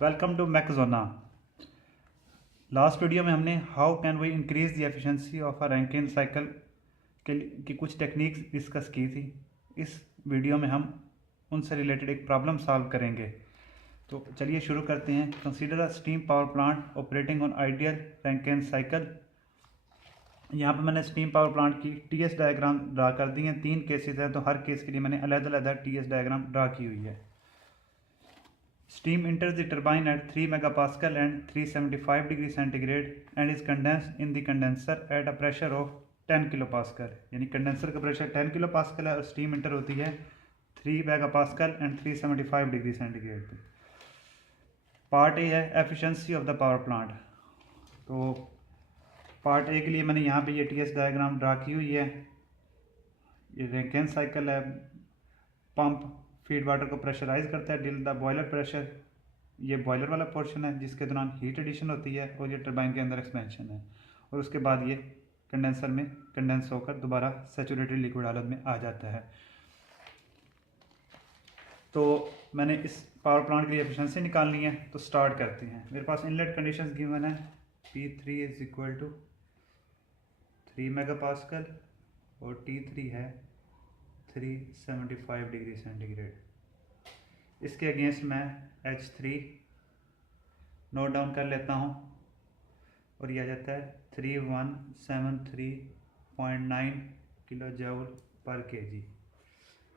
Welcome to मैकजोना। Last video में हमने how can we increase the efficiency of a Rankine cycle की कुछ टेक्निक्स डिस्कस की थी। इस वीडियो में हम उनसे रिलेटेड एक प्रॉब्लम सॉल्व करेंगे। तो चलिए शुरू करते हैं। Consider a steam power plant operating on ideal Rankine cycle. यहाँ पर मैंने स्टीम पावर प्लांट की टीएस डायग्राम ड्रा कर दी हैं। 3 केसेस हैं, तो हर केस के लिए मैंने अलग अलग टीएस डायग्राम ड्रा की हुई है। Steam enters the turbine at 3 megapascal and 375 degree centigrade and is condensed in the condenser at a pressure of 10 kilopascal। यानी कंडेंसर का प्रेशर 10 kilopascal है और स्टीम इंटर होती है 3 megapascal and 375 डिग्री सेंटीग्रेड पे। पार्ट ए है efficiency of the power plant. तो part A के लिए मैंने यहाँ पे ये टीएस डायग्राम ड्रा की हुई है। ये रैंकिन साइकिल है। पंप फीड वाटर को प्रेशराइज करता है टिल द बॉयलर प्रेशर। ये बॉयलर वाला पोर्शन है जिसके दौरान हीट एडिशन होती है और ये टरबाइन के अंदर एक्सपेंशन है, और उसके बाद ये कंडेंसर में कंडेंस होकर दोबारा सैचुरेटेड लिक्विड हालत में आ जाता है। तो मैंने इस पावर प्लांट की एफिशिएंसी निकालनी है, तो स्टार्ट करते हैं। मेरे पास इनलेट कंडीशंस गिवन है। P3 is equal to 3 megapascal और T3 है 375 डिग्री सेंटीग्रेड। इसके अगेंस्ट मैं H3 नोट डाउन कर लेता हूँ और यह आ जाता है 3173.9 किलो जूल पर केजी।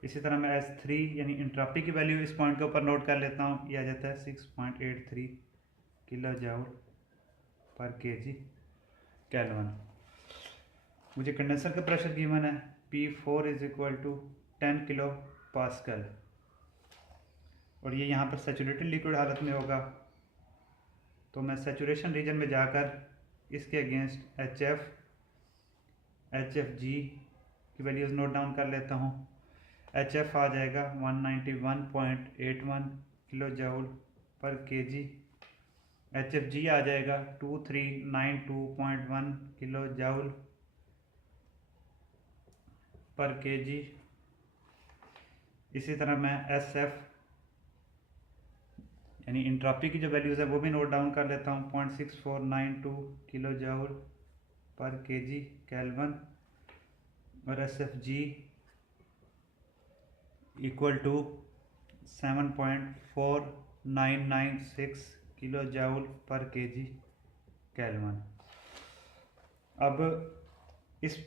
इसी तरह मैं H3 यानी इंट्रॉपी की वैल्यू इस पॉइंट के ऊपर नोट कर लेता हूँ। यह आ जाता है 6.83 kilo joule per KG kelvin. मुझे कंडेंसर का प्रेशर गिवन है P4 is equal to 10 kilo pascal, और ये यहाँ पर सैचुरेटेड लिक्विड हालत में होगा। तो मैं सैचुरेशन रीजन में जाकर इसके अगेंस्ट HFG की वैल्यूज़ नोट डाउन कर लेता हूँ। HF आ जाएगा 191.81 kilo joule per KG. HFG आ जाएगा 2392.1 किलो जूल पर केजी। इसी तरह मैं SF यानी इंट्रॉपी की जो वैल्यूज़ है वो भी नोट डाउन कर लेता हूँ। 0.6492 kilo joule per KG kelvin, और SFG equal to 7.4996 kilo joule per KG kelvin. अब इस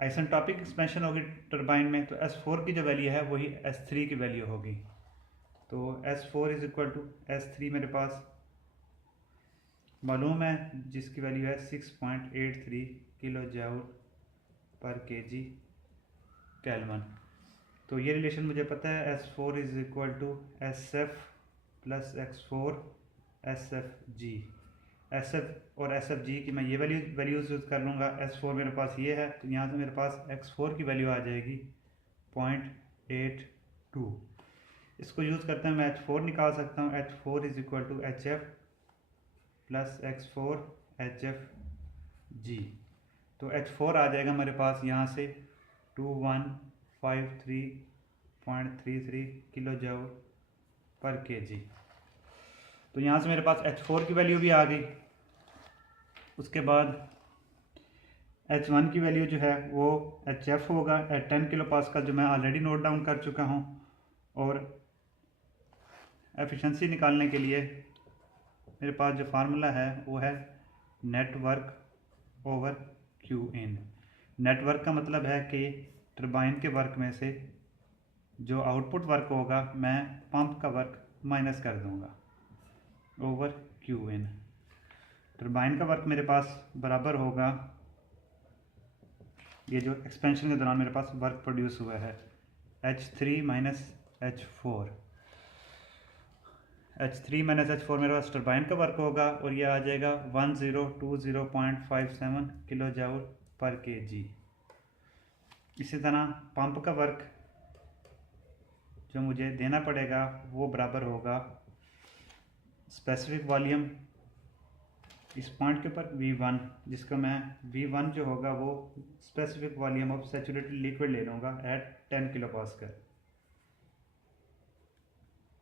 आइसेंट्रोपिक एक्सपेंशन होगी टरबाइन में, तो S4 की जो वैल्यू है वही S3 की वैल्यू होगी। तो S4 is equal to S3 मेरे पास मालूम है, जिसकी वैल्यू है 6.83 kilo joule per KG kelvin. तो ये रिलेशन मुझे पता है, S4 is equal to SF plus X4 SFG। SF और SFG की मैं ये वैल्यूज़ यूज़ कर लूँगा। S4 मेरे पास ये है, तो यहाँ से मेरे पास X4 की वैल्यू आ जाएगी 0.82। इसको यूज़ करते हैं मैं H4 निकाल सकता हूँ। H4 is equal to HF plus X4 HFG। तो H4 आ जाएगा मेरे पास यहाँ से 2153.33 किलो जूल पर केजी। तो यहाँ से मेरे पास H4 की वैल्यू भी आ गई। उसके बाद H1 की वैल्यू जो है वो HF होगा एट 10 किलो पास्कल, जो मैं ऑलरेडी नोट डाउन कर चुका हूँ। और एफिशिएंसी निकालने के लिए मेरे पास जो फार्मूला है वो है net work over QN। Network का मतलब है कि टरबाइन के वर्क में से जो आउटपुट वर्क होगा मैं पंप का वर्क माइनस कर दूंगा ओवर QN। टरबाइन का वर्क मेरे पास बराबर होगा, ये जो एक्सपेंशन के दौरान मेरे पास वर्क प्रोड्यूस हुआ है, H3 minus H4। H3 minus H4 मेरे पास टरबाइन का वर्क होगा, और ये आ जाएगा 1020.57 किलो जूल पर केजी। इसी तरह पंप का वर्क जो मुझे देना पड़ेगा वो बराबर होगा स्पेसिफिक वॉल्यूम इस पॉइंट के ऊपर V1, जिसका मैं V1 जो होगा वो specific volume of saturated liquid ले लूँगा एट 10 किलो पास्कल,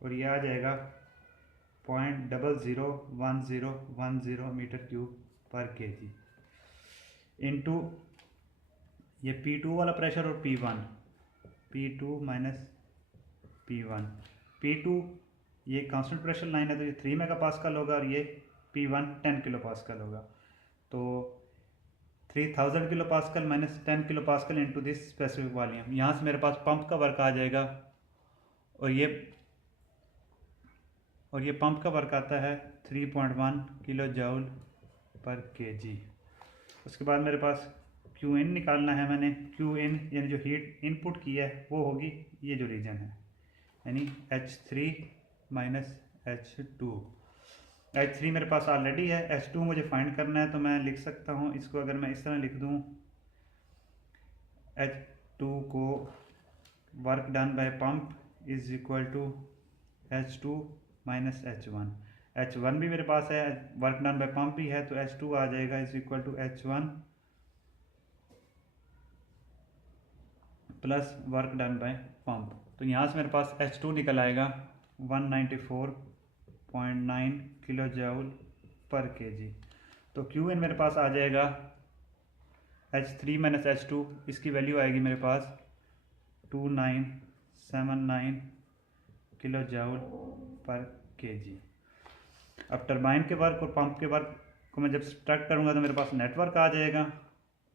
और ये आ जाएगा 0.001010 मीटर क्यूब पर केजी इंटू ये P2 वाला प्रेशर और P2 माइनस P1। P2 ये कांस्टेंट प्रेशर लाइन है तो ये 3 मेगा पास्कल होगा और ये P1 10 किलो पास्कल होगा। तो 3000 kilo pascal minus 10 kilo pascal into this specific volume. यहाँ से मेरे पास पंप का वर्क आ जाएगा और ये पंप का वर्क आता है 3.1 किलो जूल पर केजी। उसके बाद मेरे पास Qin निकालना है। मैंने Qin यानी जो हीट इनपुट की है वो होगी ये जो रीजन है, यानी H3 माइनस H2। H3 मेरे पास ऑलरेडी है, H2 मुझे फाइंड करना है। तो मैं लिख सकता हूँ इसको, अगर मैं इस तरह लिख दूँ, H2 को work done by pump is equal to H2 minus H1। H1 भी मेरे पास है, वर्क डन बाय पंप भी है, तो H2 आ जाएगा is equal to H1 plus work done by pump. तो यहाँ से मेरे पास H2 निकल आएगा 194.9 किलो जूल पर केजी। तो Qin मेरे पास आ जाएगा H3 माइनस H2, इसकी वैल्यू आएगी मेरे पास 2979 किलो जूल पर केजी। अब टरबाइन के वर्क और पंप के वर्क को मैं जब सब्ट्रैक्ट करूँगा तो मेरे पास नेटवर्क आ जाएगा।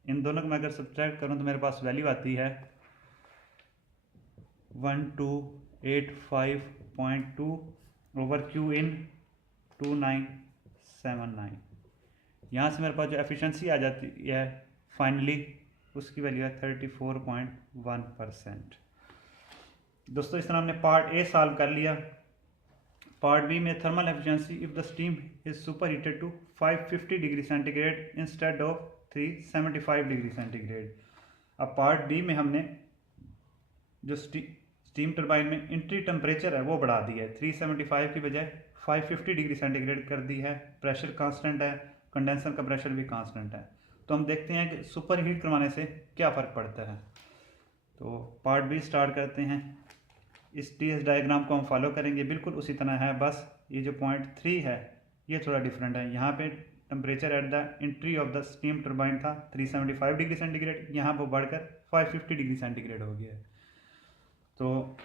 इन दोनों को मैं अगर सब्ट्रैक्ट करूँ तो मेरे पास वैल्यू आती है 1285.2 ओवर Qin 2979। यहाँ से मेरे पास जो एफिशिएंसी आ जाती है फाइनली उसकी वैल्यू है 34.1%। दोस्तों इस तरह हमने पार्ट ए सॉल्व कर लिया। पार्ट बी में thermal efficiency if the steam is super heated to 550 degree centigrade instead of 375 degree centigrade. अब पार्ट बी में हमने जो स्टीम टरबाइन में एंट्री टेम्परेचर है वो बढ़ा दी है, 375 की बजाय 550 डिग्री सेंटीग्रेड कर दी है। प्रेशर कांस्टेंट है, कंडेंसर का प्रेशर भी कांस्टेंट है। तो हम देखते हैं कि सुपर हीट करवाने से क्या फ़र्क पड़ता है। तो पार्ट बी स्टार्ट करते हैं। इस TS डायग्राम को हम फॉलो करेंगे, बिल्कुल उसी तरह है, बस ये जो पॉइंट 3 है ये थोड़ा डिफरेंट है। यहाँ पे temperature at the entry of the steam turbine था 375 डिग्री सेंटीग्रेड, यहाँ पर बढ़कर 550 डिग्री सेंटीग्रेड हो गया है। तो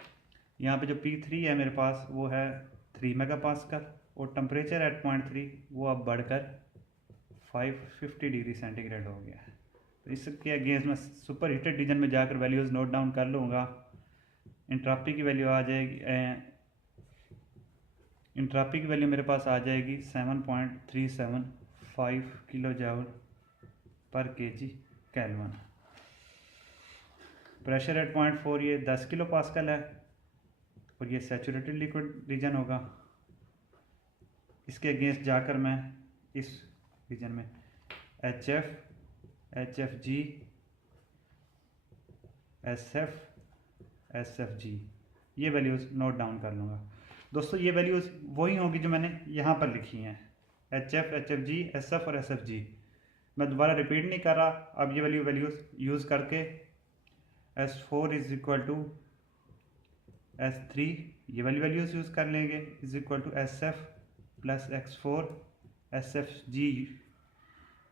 यहाँ पे जो P3 है मेरे पास वो है 3 मेगा पास्कल और टेम्परेचर एट पॉइंट 3 वो अब बढ़कर 550 डिग्री सेंटीग्रेड हो गया है। तो इसके अगेंस्ट मैं सुपर हीटेड रीजन में जाकर वैल्यूज़ नोट डाउन कर लूँगा। इंट्रॉपी की वैल्यू आ जाएगी, इंट्रॉपी की वैल्यू मेरे पास आ जाएगी 7.375 kilo joule per KG kelvin. Pressure at point 4 ये 10 किलो पास्कल है और ये सैचुरेटेड लिक्विड रीजन होगा। इसके अगेंस्ट जाकर मैं इस रीजन में HF, HFG, SF, SFG ये वैल्यूज़ नोट डाउन कर लूँगा। दोस्तों ये वैल्यूज़ वही होंगी जो मैंने यहाँ पर लिखी हैं, HF, HFG, SF और SFG। मैं दोबारा रिपीट नहीं कर रहा। अब ये वैल्यूज़ यूज़ करके S4 is equal to S3 ये वाली वैल्यूज़ यूज़ कर लेंगे, is equal to SF plus X4 SFG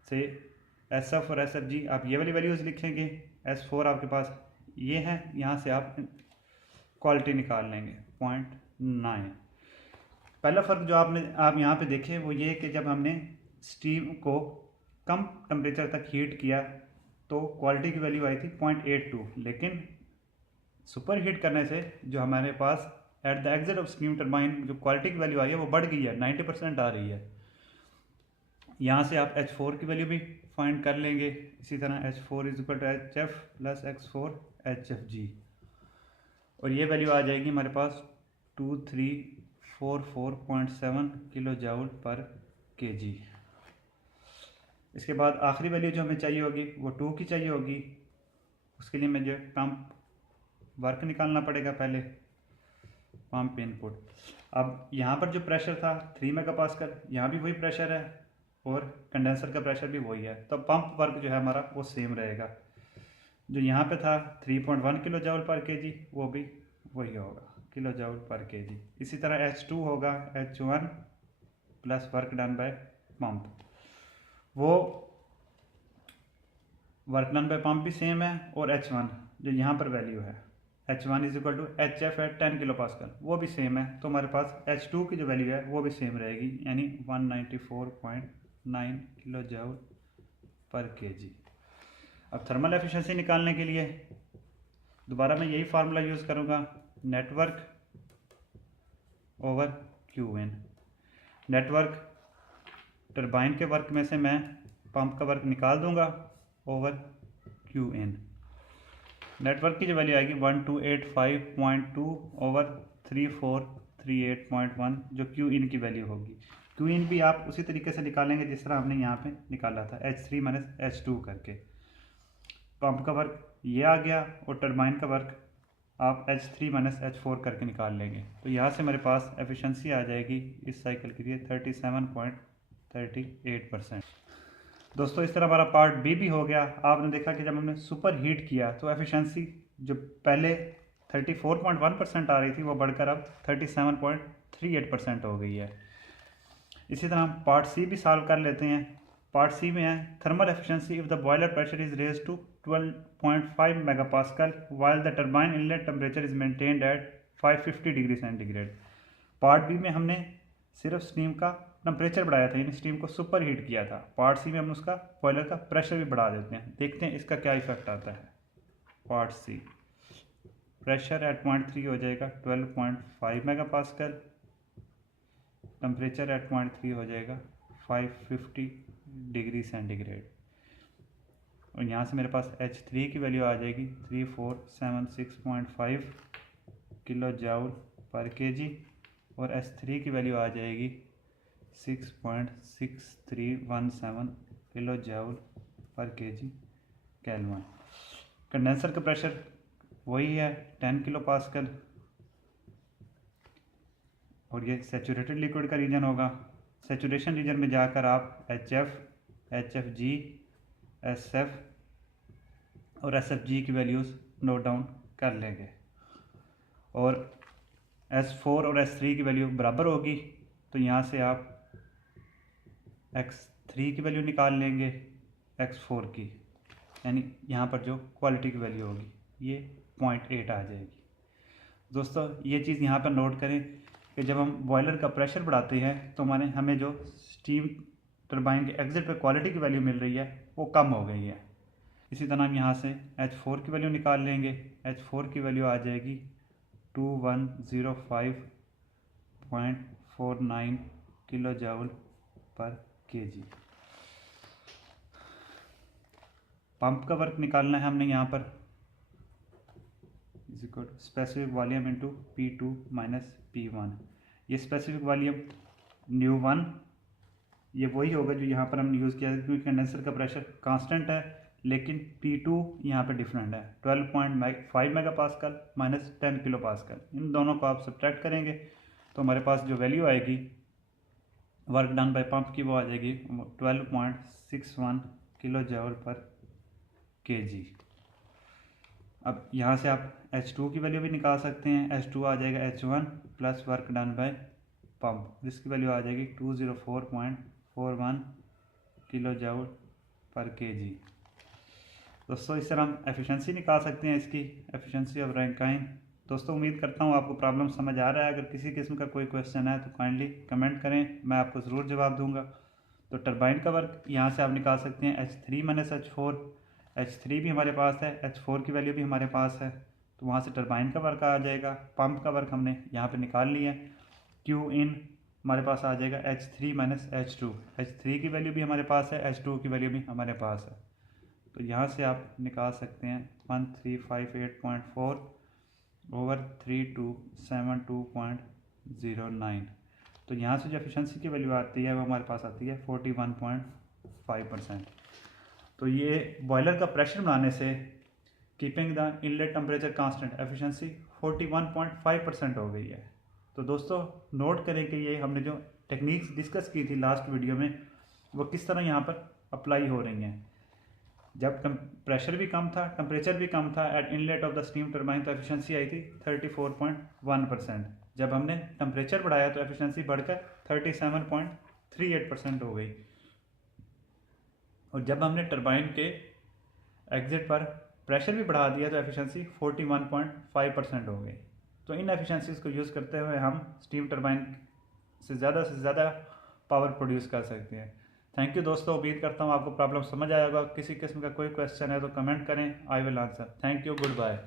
से SF और SFG आप ये वाली वैल्यूज़ लिखेंगे। S4 आपके पास ये है, यहाँ से आप क्वालिटी निकाल लेंगे 0.9। पहला फ़र्क जो आप यहाँ पे देखें वो ये कि जब हमने स्टीम को कम टेम्परेचर तक हीट किया तो क्वालिटी की वैल्यू आई थी 0.82, लेकिन सुपर हीट करने से जो हमारे पास at the exit of steam turbine जो क्वालिटी की वैल्यू आई है वो बढ़ गई है, 90% आ रही है। यहाँ से आप H4 की वैल्यू भी फाइंड कर लेंगे। इसी तरह H4 is equal to HF plus X4 HFG और ये वैल्यू आ जाएगी हमारे पास 2344.7 किलो जूल पर केजी। इसके बाद आखिरी वैल्यू जो हमें चाहिए होगी वो 2 की चाहिए होगी। उसके लिए मुझे पंप वर्क निकालना पड़ेगा पहले, पंप इनपुट। अब यहाँ पर जो प्रेशर था 3 मेगा पास्कल, यहाँ भी वही प्रेशर है और कंडेंसर का प्रेशर भी वही है, तो पंप वर्क जो है हमारा वो सेम रहेगा। जो यहाँ पे था 3.1 किलो जूल पर केजी वो भी वही होगा। Kilo joule per KG. इसी तरह H2 होगा H1 plus work done by pump. वो वर्क डन बाय पंप भी सेम है और H1 जो यहाँ पर वैल्यू है H1 is equal to HF है 10 किलो पास्कल, वो भी सेम है। तो हमारे पास H2 की जो वैल्यू है वो भी सेम रहेगी, यानी 194.9 किलो जूल पर केजी। अब थर्मल एफिशिएंसी निकालने के लिए दोबारा मैं यही फार्मूला यूज़ करूँगा, network over QN। Network turbine के वर्क में से मैं पंप का वर्क निकाल दूंगा ओवर QN। नेटवर्क की जो वैल्यू आएगी 1285.2 ओवर 3438.1 जो QIN की वैल्यू होगी। QIN भी आप उसी तरीके से निकालेंगे जिस तरह हमने यहाँ पे निकाला था, H3 माइनस H2 करके। पंप का वर्क ये आ गया और टरबाइन का वर्क आप H3 माइनस H4 करके निकाल लेंगे। तो यहाँ से मेरे पास एफिशिएंसी आ जाएगी इस साइकिल के लिए 37.38%। दोस्तों इस तरह हमारा पार्ट बी भी हो गया। आपने देखा कि जब हमने सुपर हीट किया तो एफिशिएंसी जो पहले 34.1% आ रही थी वो बढ़कर अब 37.38% हो गई है। इसी तरह हम पार्ट सी भी सॉल्व कर लेते हैं। पार्ट सी में है thermal efficiency if the boiler pressure is raise to 12.5 megapascal while the turbine inlet temperature is maintained at 550 degree centigrade. Part B में हमने सिर्फ स्टीम का टेम्परेचर बढ़ाया था, यानी स्टीम को सुपर हीट किया था। पार्ट सी में हम उसका बॉयलर का प्रेशर भी बढ़ा देते हैं, देखते हैं इसका क्या इफेक्ट आता है। Part C pressure at point 3 हो जाएगा 12.5 मेगापास्कल, टेम्परेचर एट पॉइंट 3 हो जाएगा 550 डिग्री सेंटीग्रेड। और यहाँ से मेरे पास H3 की वैल्यू आ जाएगी 3476.5 किलो जूल पर केजी और H3 की वैल्यू आ जाएगी 6.6317 kilo joule per KG kelvin. Condenser का प्रेशर वही है 10 किलो पास्कल और ये सैचुरेटेड लिक्विड का रीजन होगा। सैचुरेशन रीजन में जाकर आप HF, HFG, SF और SFG की वैल्यूज़ नोट डाउन कर लेंगे और S4 और S3 की वैल्यू बराबर होगी। तो यहाँ से आप X3 की वैल्यू निकाल लेंगे X4 की, यानी यहाँ पर जो क्वालिटी की वैल्यू होगी ये 0.8 आ जाएगी। दोस्तों ये चीज़ यहाँ पर नोट करें कि जब हम बॉयलर का प्रेशर बढ़ाते हैं तो हमें जो स्टीम टरबाइन के एग्जिट पे क्वालिटी की वैल्यू मिल रही है वो कम हो गई है। इसी तरह हम यहाँ से H4 की वैल्यू निकाल लेंगे। H4 की वैल्यू आ जाएगी 2105.49 kilo joule per KG. Pump का वर्क निकालना है हमने यहाँ पर is equal to specific volume into P2 minus P1। ये स्पेसिफिक वॉल्यूम न्यू 1 ये वही होगा जो यहाँ पर हमने यूज़ किया है, क्योंकि कंडेंसर का प्रेशर कांस्टेंट है लेकिन P2 यहाँ पे डिफरेंट है 12.5 मेगापास्कल माइनस 10 किलो पास्कल। इन दोनों को आप सब्ट्रैक्ट करेंगे तो हमारे पास जो वैल्यू आएगी वर्क डन बाय पंप की वो आ जाएगी 12.61 किलो जूल पर केजी। अब यहाँ से आप H2 की वैल्यू भी निकाल सकते हैं। H2 आ जाएगा H1 plus work done by pump, जिसकी वैल्यू आ जाएगी 204.41 किलो जूल पर केजी। दोस्तों इस तरह हम एफिशिएंसी निकाल सकते हैं इसकी, एफिशिएंसी ऑफ रैंकाइन। दोस्तों उम्मीद करता हूँ आपको प्रॉब्लम समझ आ रहा है। अगर किसी किस्म का कोई क्वेश्चन है तो काइंडली कमेंट करें, मैं आपको ज़रूर जवाब दूंगा। तो टरबाइन का वर्क यहाँ से आप निकाल सकते हैं H3 माइनस H4। H3 भी हमारे पास है, H4 की वैल्यू भी हमारे पास है, तो वहाँ से टरबाइन का वर्क आ जाएगा। पंप का वर्क हमने यहाँ पे निकाल लिया। क्यू इन हमारे पास आ जाएगा H3 माइनस H2। H3 की वैल्यू भी हमारे पास है, H2 की वैल्यू भी हमारे पास है। तो यहाँ से आप निकाल सकते हैं 1358.4 ओवर 3272.09। तो यहाँ से जो एफिशिएंसी की वैल्यू आती है वो हमारे पास आती है 41.5%। तो ये बॉयलर का प्रेशर बढ़ाने से keeping the inlet temperature constant efficiency 41.5% हो गई है। तो दोस्तों नोट करें कि ये हमने जो टेक्निक्स डिस्कस की थी लास्ट वीडियो में वो किस तरह यहाँ पर अप्लाई हो रही हैं। जब प्रेशर भी कम था, टेम्परेचर भी कम था eight inlet of the steam turbine, तो एफिशिएंसी आई थी 34.1%। जब हमने टेम्परेचर बढ़ाया तो एफिशिएंसी बढ़कर 37.38% हो गई। और जब हमने टरबाइन के एग्जिट पर प्रेशर भी बढ़ा दिया तो एफिशिएंसी 41.5% हो गई। तो इन एफिशिएंसीज को यूज़ करते हुए हम स्टीम टरबाइन से ज़्यादा पावर प्रोड्यूस कर सकते हैं। थैंक यू दोस्तों, उम्मीद करता हूँ आपको प्रॉब्लम समझ आया होगा। किसी किस्म का कोई क्वेश्चन है तो कमेंट करें, I will answer. Thank you, good bye.